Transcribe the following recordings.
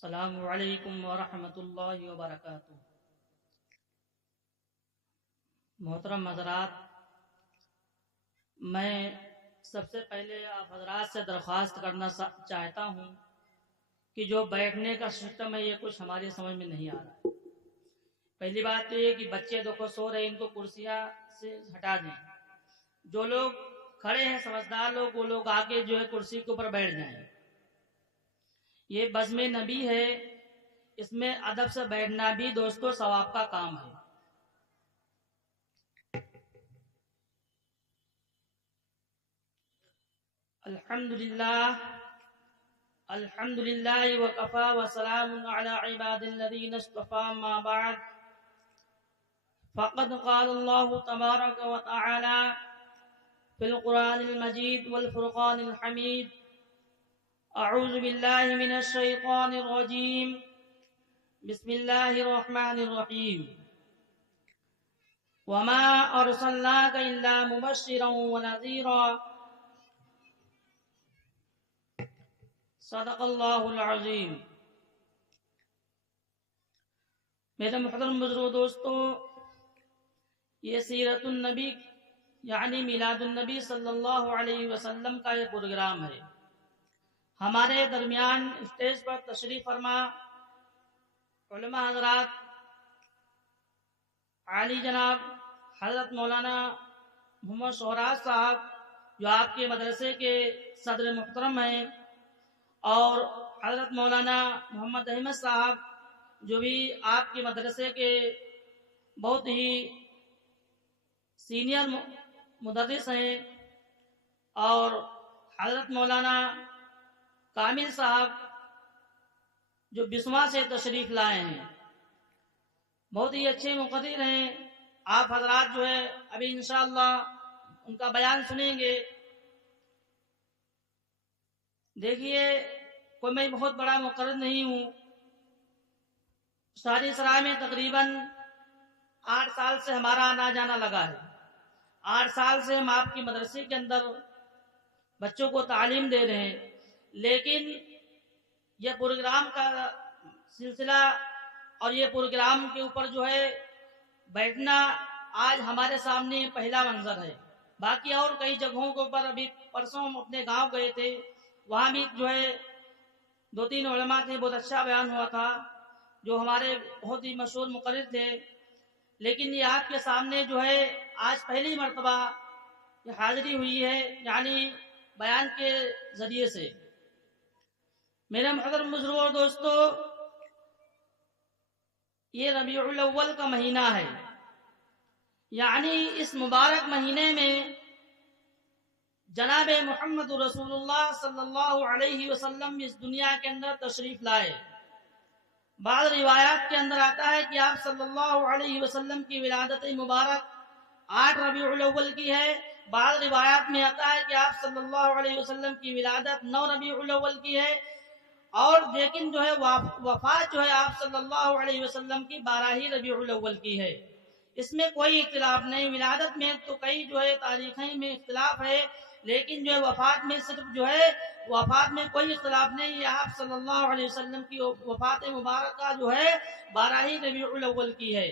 السلام علیکم ورحمۃ اللہ وبرکاتہ۔ محترم حضرات، میں سب سے پہلے آپ حضرات سے درخواست کرنا چاہتا ہوں کہ جو بیٹھنے کا سسٹم ہے یہ کچھ ہماری سمجھ میں نہیں آ رہا ہے۔ پہلی بات تو یہ کہ بچے دیکھو سو رہے، ان کو کرسیاں سے ہٹا دیں۔ جو لوگ کھڑے ہیں سمجھدار لوگ، وہ لوگ آگے جو ہے کرسی کے اوپر بیٹھ جائیں۔ یہ بزم نبی ہے، اس میں ادب سے بیٹھنا بھی دوستو ثواب کا کام ہے۔ الحمدللہ وکفا وسلام علی عباد الذین اصطفى، ما بعد، فقد قال اللہ تبارک وتعالی فی القرآن المجید والفرقان الحمید: اعوذ باللہ من الشیطان الرجیم، بسم اللہ الرحمن الرحیم، وما ارسلناک الا مبشرا ونذیرا، صدق اللہ العظیم۔ میرے محترم بزرگ دوستو، یہ سیرت النبی یعنی میلاد النبی صلی اللہ علیہ وسلم کا یہ پروگرام ہے۔ ہمارے درمیان اسٹیج پر تشریف فرما علماء حضرات، عالی جناب حضرت مولانا محمد شہراز صاحب جو آپ کے مدرسے کے صدر محترم ہیں، اور حضرت مولانا محمد احمد صاحب جو بھی آپ کے مدرسے کے بہت ہی سینئر مدرس ہیں، اور حضرت مولانا کامل صاحب جو بسما سے تشریف لائے ہیں، بہت ہی اچھے مقرر ہیں۔ آپ حضرات جو ہے ابھی انشاءاللہ ان کا بیان سنیں گے۔ دیکھیے، کوئی میں بہت بڑا مقرر نہیں ہوں۔ ساری سرائے میں تقریباً 8 سال سے ہمارا آنا جانا لگا ہے۔ 8 سال سے ہم آپ کی مدرسے کے اندر بچوں کو تعلیم دے رہے ہیں، لیکن یہ پروگرام کا سلسلہ اور یہ پروگرام کے اوپر جو ہے بیٹھنا آج ہمارے سامنے پہلا منظر ہے۔ باقی اور کئی جگہوں کے اوپر ابھی پرسوں ہم اپنے گاؤں گئے تھے، وہاں بھی جو ہے 2-3 علماء تھے، بہت اچھا بیان ہوا تھا، جو ہمارے بہت ہی مشہور مقرر تھے۔ لیکن یہ آپ کے سامنے جو ہے آج پہلی مرتبہ یہ حاضری ہوئی ہے، یعنی بیان کے ذریعے سے۔ میرے محترم بزرگوں اور دوستو، یہ ربیع الاول کا مہینہ ہے، یعنی اس مبارک مہینے میں جناب محمد رسول اللہ صلی اللہ علیہ وسلم اس دنیا کے اندر تشریف لائے۔ بعض روایات کے اندر آتا ہے کہ آپ صلی اللہ علیہ وسلم کی ولادت مبارک 8 ربیع الاول کی ہے۔ بعض روایات میں آتا ہے کہ آپ صلی اللہ علیہ وسلم کی ولادت 9 ربیع الاول کی ہے، اور لیکن جو ہے وفات جو ہے آپ صلی اللہ علیہ وسلم کی 12 ربیع الاول کی ہے۔ اس میں کوئی اختلاف نہیں۔ ولادت میں تو کئی جو ہے تاریخیں میں اختلاف ہے، لیکن جو ہے وفات میں صرف جو ہے وفات میں کوئی اختلاف نہیں ہے۔ آپ صلی اللہ علیہ وسلم کی وفات مبارکہ جو ہے 12 ربیع الاول کی ہے،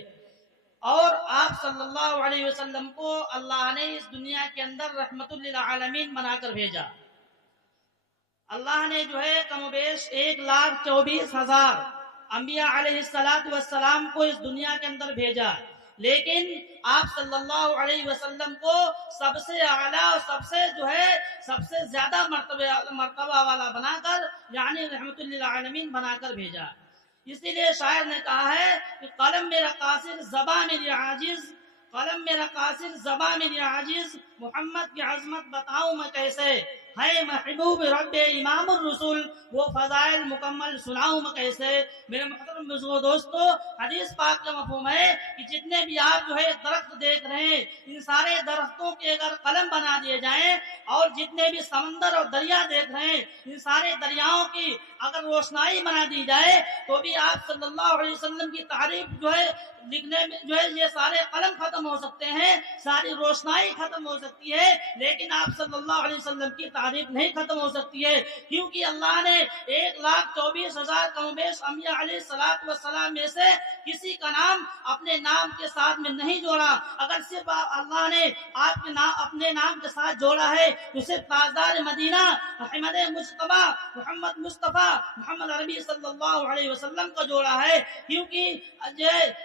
اور آپ صلی اللہ علیہ وسلم کو اللہ نے اس دنیا کے اندر رحمت للعالمین بنا کر بھیجا۔ اللہ نے جو ہے کم و بیش 1,24,000 انبیاء علیہ السلام کو اس دنیا کے اندر بھیجا، لیکن آپ صلی اللہ علیہ وسلم کو سب سے اعلیٰ اور سب سے زیادہ مرتبہ والا بنا کر، یعنی رحمت للعالمین بنا کر بھیجا۔ اسی لیے شاعر نے کہا ہے کہ قلم میرا قاصر زبان میری عاجز، قلم میرا قاصر زبان میری عاجز، محمد کی عظمت بتاؤں میں کیسے، ہے محبوب رب امام الرسول، وہ فضائل مکمل سناؤں میں کیسے۔ میرے محترم بزرگوں دوستو، حدیث پاک کا مفہوم ہے کہ جتنے بھی آپ جو ہے درخت دیکھ رہے ہیں، ان سارے درختوں کے اگر قلم بنا دیے جائیں، اور جتنے بھی سمندر اور دریا دیکھ رہے ہیں، ان سارے دریاؤں کی اگر روشنائی بنا دی جائے تو بھی آپ صلی اللہ علیہ وسلم کی تعریف جو ہے لکھنے میں جو ہے یہ سارے قلم ختم ہو سکتے ہیں، ساری روشنائی ختم ہو سکتی ہے، لیکن آپ صلی اللہ علیہ وسلم کی تعریف تعریف نہیں ختم ہو سکتی ہے، کیونکہ اللہ نے 1,24,000 کم و بیش انبیاء علیہ الصلوۃ والسلام میں سے کسی کا نام اپنے نام کے ساتھ میں نہیں جوڑا۔ اگر صرف اللہ نے آپ کے نام اپنے نام کے ساتھ جوڑا ہے تو صرف تاجدار مدینہ احمد مجتبی محمد مصطفیٰ محمد عربی صلی اللہ علیہ وسلم کو جوڑا ہے، کیونکہ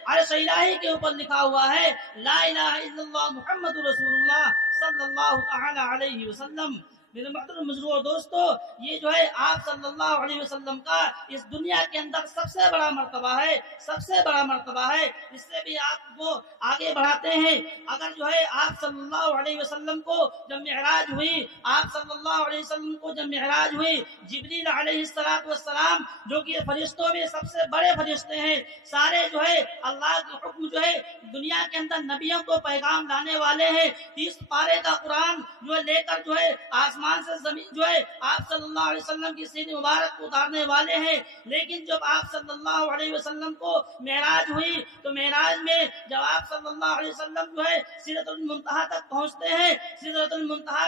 عرش الہی کے اوپر لکھا ہوا ہے لا الہ الا اللہ محمد رسول اللہ صلی اللہ تعالی علیہ وسلم۔ میرے محترم بزرگوں دوستو، یہ جو ہے آپ صلی اللہ علیہ وسلم کا اس دنیا کے اندر سب سے بڑا مرتبہ ہے، سب سے بڑا مرتبہ ہے۔ اس سے بھی آپ کو آگے بڑھاتے ہیں، اگر جو ہے آپ صلی اللہ علیہ وسلم کو جب معراج ہوئی، آپ صلی اللہ علیہ وسلم کو جب معراج ہوئی، جبریل علیہ السلام جو کہ فرشتوں میں سب سے بڑے فرشتے ہیں، سارے جو ہے اللہ کے حکم جو ہے دنیا کے اندر نبیوں کو پیغام لانے والے ہیں، 30 پارے کا قرآن جو ہے لے کر جو ہے آسمان سے زمین جو ہے آپ صلی اللہ علیہ وسلم کی سینہ مبارک کو اتارنے والے ہیں۔ لیکن جب آپ صلی اللہ علیہ وسلم کو معراج ہوئی تو معراج میں جب آپ صلی اللہ علیہ وسلم جو ہے سدرۃ المنتہا تک پہنچتے ہیں، سدرۃ المنتہا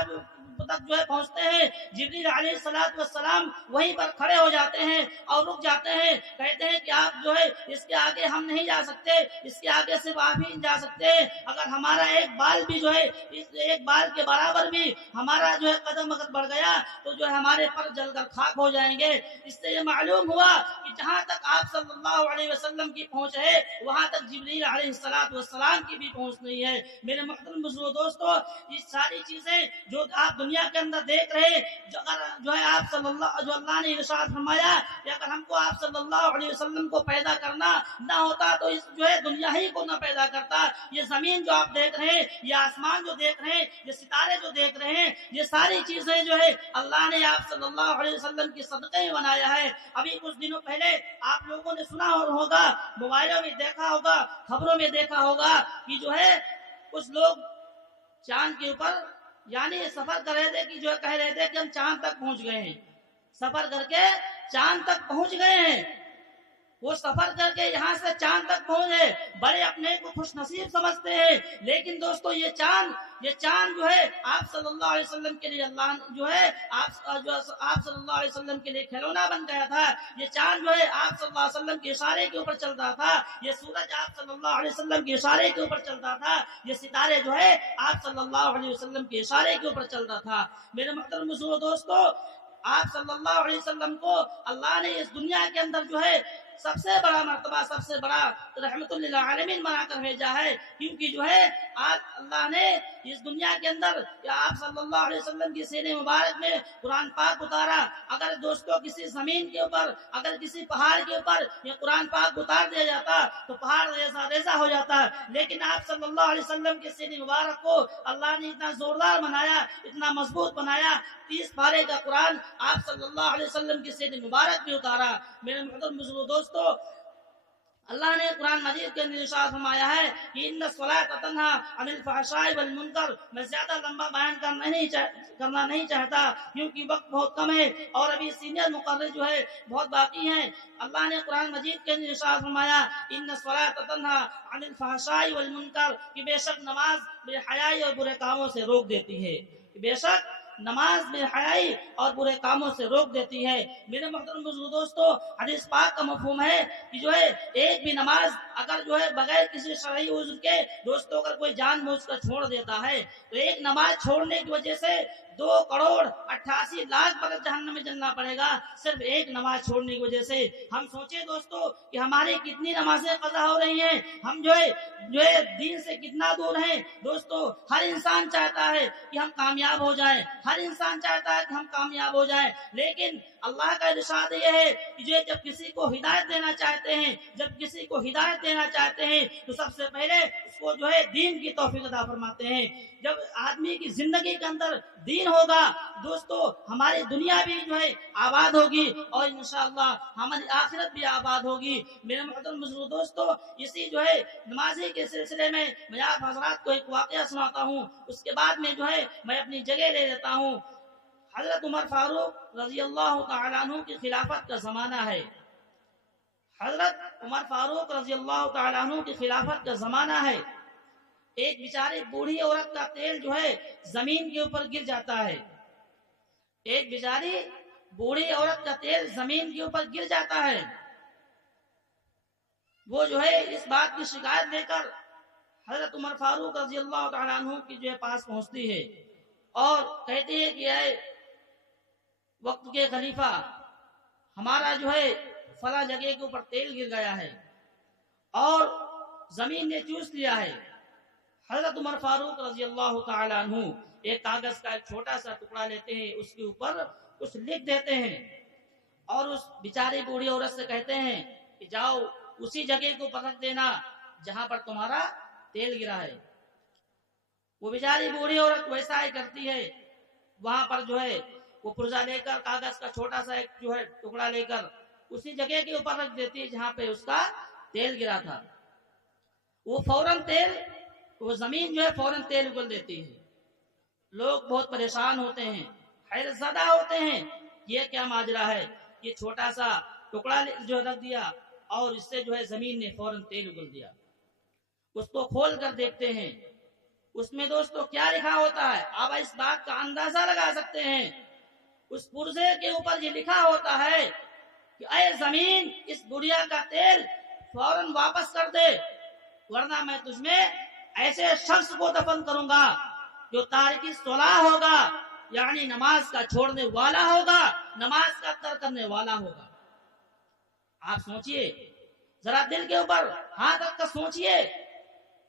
تک جو ہے پہنچتے ہیں، جبریل علیہ السلام وہیں پر کھڑے ہو جاتے ہیں اور رک جاتے ہیں، کہتے ہیں کہ آپ جو ہے اس کے آگے ہم نہیں جا سکتے، اس کے آگے صرف آپ ہی جا سکتے ہیں، اگر ہمارا ایک بال بھی جو ہے اس ایک بال کے برابر بھی ہمارا جو ہے قدم اگر بڑھ گیا تو جو ہے ہمارے پر جل کر خاک ہو جائیں گے۔ اس سے یہ معلوم ہوا کہ جہاں تک آپ صلی اللہ علیہ وسلم کی پہنچ ہے وہاں تک جبریل علیہ السلام کی بھی پہنچ نہیں ہے۔ میرے محترم بزرگوں دوستو، یہ ساری چیزیں جو آپ دنیا کے اندر دیکھ رہے، جو ہے آپ صلی اللہ جو اللہ نے ارشاد فرمایا کہ اگر ہم کو آپ صلی اللہ علیہ وسلم کو پیدا کرنا نہ ہوتا تو اس جو ہے دنیا ہی کو نہ پیدا کرتا۔ یہ زمین جو آپ دیکھ رہے ہیں، یہ آسمان جو دیکھ رہے ہیں، یہ ستارے جو دیکھ رہے ہیں، یہ ساری چیزیں جو ہے اللہ نے آپ صلی اللہ علیہ وسلم کی صدقے میں بنایا ہے۔ ابھی کچھ دنوں پہلے آپ لوگوں نے سنا ہوگا، موبائلوں میں دیکھا ہوگا، خبروں میں دیکھا ہوگا کہ جو ہے کچھ لوگ چاند کے اوپر یعنی سفر کر رہے تھے کہ جو کہہ رہے تھے کہ ہم چاند تک پہنچ گئے ہیں، سفر کر کے چاند تک پہنچ گئے ہیں۔ وہ سفر کر کے یہاں سے چاند تک پہنچے، بڑے اپنے کو خوش نصیب سمجھتے ہیں، لیکن دوستو یہ چاند جو ہے آپ صلی اللہ علیہ وسلم کے لیے اللہ جو ہے آپ صلی اللہ علیہ وسلم کے لیے کھلونا بن گیا تھا۔ یہ چاند جو ہے آپ صلی اللہ علیہ وسلم کے اشارے کے اوپر چلتا تھا، یہ سورج آپ صلی اللہ علیہ وسلم کے اشارے کے اوپر چلتا تھا، یہ ستارے جو ہے آپ صلی اللہ علیہ وسلم کے اشارے کے اوپر چلتا تھا۔ میرے محترم بزرگوں دوستو، آپ صلی اللہ علیہ وسلم کو اللہ نے اس دنیا کے اندر جو ہے سب سے بڑا مرتبہ، سب سے بڑا رحمت للعالمین بنا کر بھیجا ہے، کیونکہ جو ہے آج اللہ نے اس دنیا کے اندر آپ صلی اللہ علیہ وسلم کی سینہ مبارک میں قرآن پاک اتارا۔ اگر دوستوں کسی زمین کے اوپر، اگر کسی پہاڑ کے اوپر یہ قرآن پاک اتار دیا جاتا تو پہاڑ ریزہ ہو جاتا، لیکن آپ صلی اللہ علیہ وسلم کی سینہ مبارک کو اللہ نے اتنا زوردار بنایا، اتنا مضبوط بنایا، 30 پارے کا قرآن آپ صلی اللہ علیہ وسلم کی سینہ مبارک میں اتارا۔ میرے محترم بزرگوں دوستو، اللہ نے قرآن مجید کے اندر ارشاد فرمایا ہے کہ ان الصلاۃ تنہی عن الفحشاء والمنکر۔ میں زیادہ لمبا بیان کرنا نہیں چاہتا کیونکہ وقت بہت کم ہے اور ابھی سینئر مقرر جو ہے بہت باقی ہیں۔ اللہ نے قرآن مجید کے اندر ارشاد فرمایا ان الصلاۃ تنہی عن الفحشاء والمنکر، کہ بے شک نماز بے حیائی اور برے کاموں سے روک دیتی ہے، کہ بے شک نماز بے حیائی اور برے کاموں سے روک دیتی ہے۔ میرے محترم بزرگوں دوستو، حدیث پاک کا مفہوم ہے کہ جو ہے ایک بھی نماز اگر جو ہے بغیر کسی شرعی عذر کے دوستوں اگر کوئی جان بوجھ کر چھوڑ دیتا ہے تو ایک نماز چھوڑنے کی وجہ سے 2,88,00,000 برس جہنم میں جلنا پڑے گا، صرف ایک نماز چھوڑنے کی وجہ سے۔ ہم سوچیں دوستو کہ ہماری کتنی نمازیں قضا ہو رہی ہیں، ہم جو ہے دین سے کتنا دور ہیں۔ دوستو ہر انسان چاہتا ہے کہ ہم کامیاب ہو جائیں، ہر انسان چاہتا ہے کہ ہم کامیاب ہو جائیں، لیکن اللہ کا ارشاد یہ ہے کہ جب کسی کو ہدایت دینا چاہتے ہیں، جب کسی کو ہدایت دینا چاہتے ہیں تو سب سے پہلے اس کو جو ہے دین کی توفیق عطا فرماتے ہیں۔ جب آدمی کی زندگی کے اندر دین ہوگا دوستو، ہماری دنیا بھی جو ہے آباد ہوگی اور انشاءاللہ ہماری آخرت بھی آباد ہوگی۔ میرے محترم بزرگوں دوستو، اسی جو ہے نمازی کے سلسلے میں آپ حضرات کو ایک واقعہ سناتا ہوں، اس کے بعد میں جو ہے میں اپنی جگہ لے لیتا ہوں۔ حضرت عمر فاروق رضی اللہ تعالیٰ عنہ کی خلافت کا زمانہ ہے، حضرت عمر فاروق رضی اللہ تعالیٰ عنہ کی خلافت کا زمانہ ہے۔ ایک بیچاری بوڑھی عورت کا تیل جو ہے زمین کے اوپر گر جاتا ہے، ایک بیچاری بوڑھی عورت کا تیل زمین کے اوپر گر جاتا ہے. وہ جو ہے اس بات کی شکایت دے کر حضرت عمر فاروق رضی اللہ تعالیٰ عنہ کی جو ہے پاس پہنچتی ہے اور کہتی ہے کہ اے وقت کے خلیفہ، ہمارا جو ہے فلاں جگہ کے اوپر تیل گر گیا ہے اور زمین نے چوس لیا ہے. حضرت عمر فاروق رضی اللہ تعالیٰ عنہ ایک کاغذ کا ایک چھوٹا سا ٹکڑا لیتے ہیں، اس کے اوپر کچھ لکھ دیتے ہیں اور اس بیچاری بوڑھی عورت سے کہتے ہیں کہ جاؤ اسی جگہ کو اوپر رکھ دینا جہاں پر تمہارا تیل گرا ہے. وہ بیچاری بوڑھی عورت ویسا ہی کرتی ہے، وہاں پر جو ہے وہ پرزا لے کر کاغذ کا چھوٹا سا ایک جو ہے ٹکڑا لے کر اسی جگہ کے اوپر رکھ دیتی ہے جہاں پہ اس کا تیل گرا تھا. وہ فوراً وہ زمین جو ہے فوراً تیل اگل دیتی ہے. لوگ بہت پریشان ہوتے ہیں، حیرت زدہ ہوتے ہیں، یہ کیا ماجرا ہے، یہ چھوٹا سا ٹکڑا جو رکھ دیا اور اس سے جو ہے زمین نے فوراً تیل اگل دیا. اس کو کھول کر دیکھتے ہیں، اس میں دوستو کیا لکھا ہوتا ہے آپ اس بات کا اندازہ لگا سکتے ہیں. اس پرزے کے اوپر یہ لکھا ہوتا ہے کہ اے زمین، اس بڑھیا کا تیل فوراً واپس کر دے ورنہ میں تجھ میں ایسے شخص کو دفن کروں گا جو تارک الصلاۃ ہوگا، یعنی نماز کا چھوڑنے والا ہوگا، نماز کا ترک کرنے والا ہوگا. آپ سوچئے، ذرا دل کے اوپر ہاتھ رکھ کر سوچئے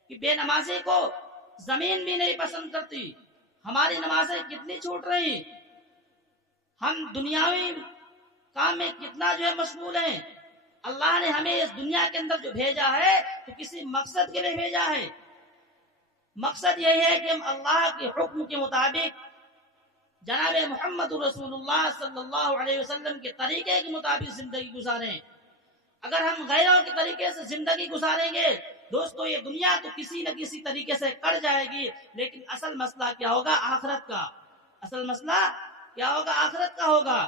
کہ بے نمازی کو زمین بھی نہیں پسند کرتی. ہماری نمازیں کتنی چھوٹ رہی، ہم دنیاوی کام میں کتنا جو ہے مشغول ہیں. اللہ نے ہمیں اس دنیا کے اندر جو بھیجا ہے تو کسی مقصد کے لیے بھیجا ہے. مقصد یہی ہے کہ ہم اللہ کے حکم کے مطابق جناب محمد رسول اللہ صلی اللہ علیہ وسلم کے طریقے کے مطابق زندگی گزاریں. اگر ہم غیروں کے طریقے سے زندگی گزاریں گے دوستو، یہ دنیا تو کسی نہ کسی طریقے سے کٹ جائے گی، لیکن اصل مسئلہ کیا ہوگا؟ آخرت کا. اصل مسئلہ کیا ہوگا؟ آخرت کا ہوگا.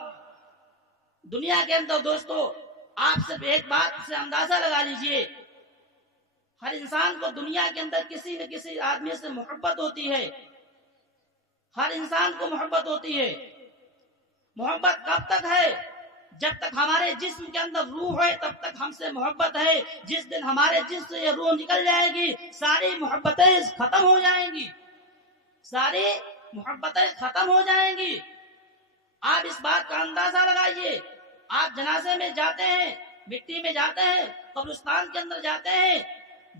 دنیا کے اندر دوستو آپ صرف ایک بات سے اندازہ لگا لیجئے، ہر انسان کو دنیا کے اندر کسی نہ کسی آدمی سے محبت ہوتی ہے. ہر انسان کو محبت ہوتی ہے. محبت کب تک ہے؟ جب تک ہمارے جسم کے اندر روح ہے تب تک ہم سے محبت ہے. جس دن ہمارے جسم سے یہ روح نکل جائے گی ساری محبتیں ختم ہو جائیں گی، ساری محبتیں ختم ہو جائیں گی. آپ اس بات کا اندازہ لگائیے، آپ جنازے میں جاتے ہیں، مٹی میں جاتے ہیں، قبرستان کے اندر جاتے ہیں،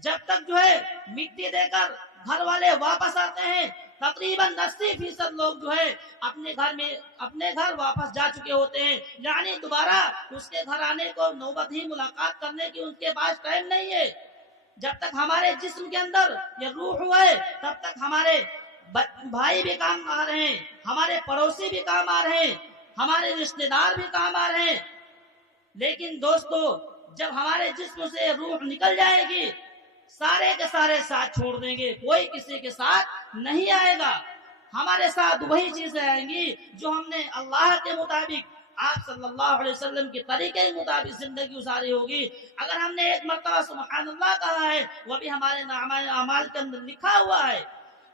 جب تک جو ہے مٹی دے کر گھر والے واپس آتے ہیں تقریباً 80% لوگ جو ہے اپنے گھر واپس جا چکے ہوتے ہیں، یعنی دوبارہ اس کے گھر آنے کو نوبت ہی ملاقات کرنے کی ان کے پاس ٹائم نہیں ہے. جب تک ہمارے جسم کے اندر یہ روح ہے تب تک ہمارے بھائی بھی کام آ رہے ہیں، ہمارے پڑوسی بھی کام آ رہے ہیں، ہمارے رشتہ دار بھی کام آ رہے ہیں. لیکن دوستو جب ہمارے جسم سے روح نکل جائے گی سارے کے سارے ساتھ چھوڑ دیں گے، کوئی کسی کے ساتھ نہیں آئے گا. ہمارے ساتھ وہی چیزیں آئیں گی جو ہم نے اللہ کے مطابق آپ صلی اللہ علیہ وسلم کے طریقے کے مطابق زندگی گزاری ہوگی. اگر ہم نے ایک مرتبہ سبحان اللہ کہا ہے وہ بھی ہمارے نامہ اعمال کے اندر لکھا ہوا ہے.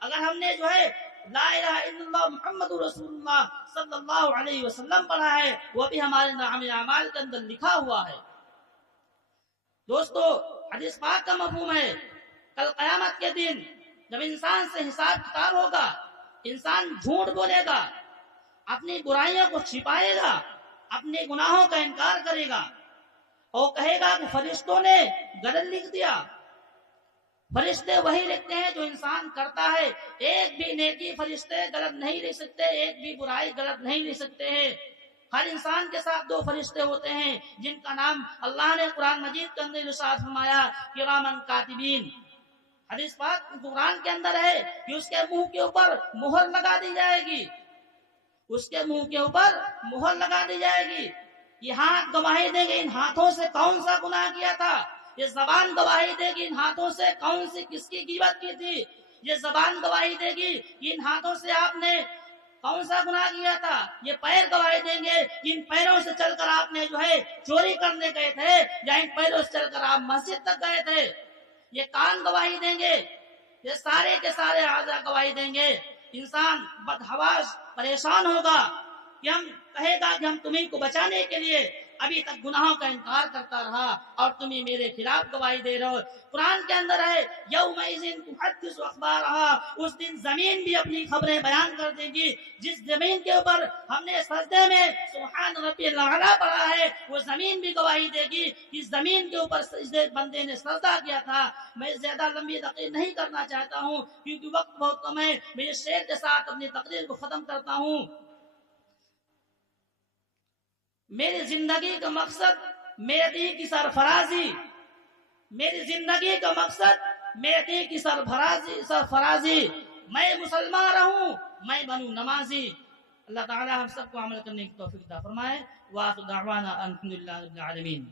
اگر ہم نے جو ہے لا الہ الا اللہ محمد رسول اللہ صلی اللہ علیہ وسلم پڑھا ہے وہ بھی ہمارے نامہ اعمال کے اندر لکھا ہوا ہے. دوستو حدیث پاک کا مفہوم ہے کل قیامت کے دن جب انسان سے حساب کتاب ہوگا، انسان جھوٹ بولے گا، اپنی برائیوں کو چھپائے گا، اپنے گناہوں کا انکار کرے گا اور کہے گا کہ فرشتوں نے غلط لکھ دیا. فرشتے وہی لکھتے ہیں جو انسان کرتا ہے، ایک بھی نیکی فرشتے غلط نہیں لکھ سکتے، ایک بھی برائی غلط نہیں لکھ سکتے ہیں. ہر انسان کے ساتھ دو فرشتے ہوتے ہیں جن کا نام اللہ نے قرآن مجید کے اندر ارشاد فرمایا کرامن کاتبین. حدیث پاک قرآن کے اندر ہے کہ اس کے منہ کے اوپر مہر لگا دی جائے گی، اس کے منہ کے اوپر مہر لگا دی جائے گی. یہ ہاتھ گواہی دیں گے ان ہاتھوں سے کون سا گناہ کیا تھا، یہ زبان گواہی دے گی ان ہاتھوں سے کون سی کس کی غیبت کی تھی، یہ زبان گواہی دے گی ان ہاتھوں سے آپ نے کون سا گناہ کیا تھا، یہ پیر گواہی دیں گے ان پیروں سے چل کر آپ نے جو ہے چوری کرنے گئے تھے یا ان پیروں سے چل کر آپ مسجد تک گئے تھے. یہ کان گواہی دیں گے، یہ سارے کے سارے اعضاء گواہی دیں گے. انسان بدحواس پریشان ہوگا، کہ ہم کہے گا کہ ہم تمہیں کو بچانے کے لیے ابھی تک گناہوں کا انکار کرتا رہا اور تمہیں میرے خلاف گواہی دے رہے ہو. قرآن کے اندر ہے یومئذ تحدث اخبارہا، اس دن زمین بھی اپنی خبریں بیان کر دے گی. جس زمین کے اوپر ہم نے سجدے میں سبحان ربی الاعلیٰ پڑھا ہے وہ زمین بھی گواہی دے گی. اس زمین کے اوپر سجدے بندے نے سجدہ کیا تھا. میں زیادہ لمبی تقریر نہیں کرنا چاہتا ہوں کیونکہ وقت بہت کم ہے. میں اس شعر کے ساتھ اپنی تقریر کو ختم کرتا ہوں. میری زندگی کا مقصد میرے دین کی سرفرازی، میری زندگی کا مقصد میرے دین کی سرفرازی. میں مسلمان رہوں، میں بنوں نمازی. اللہ تعالی ہم سب کو عمل کرنے کی توفیق عطا فرمائے. وآخر دعوانا الحمدللہ رب العالمین.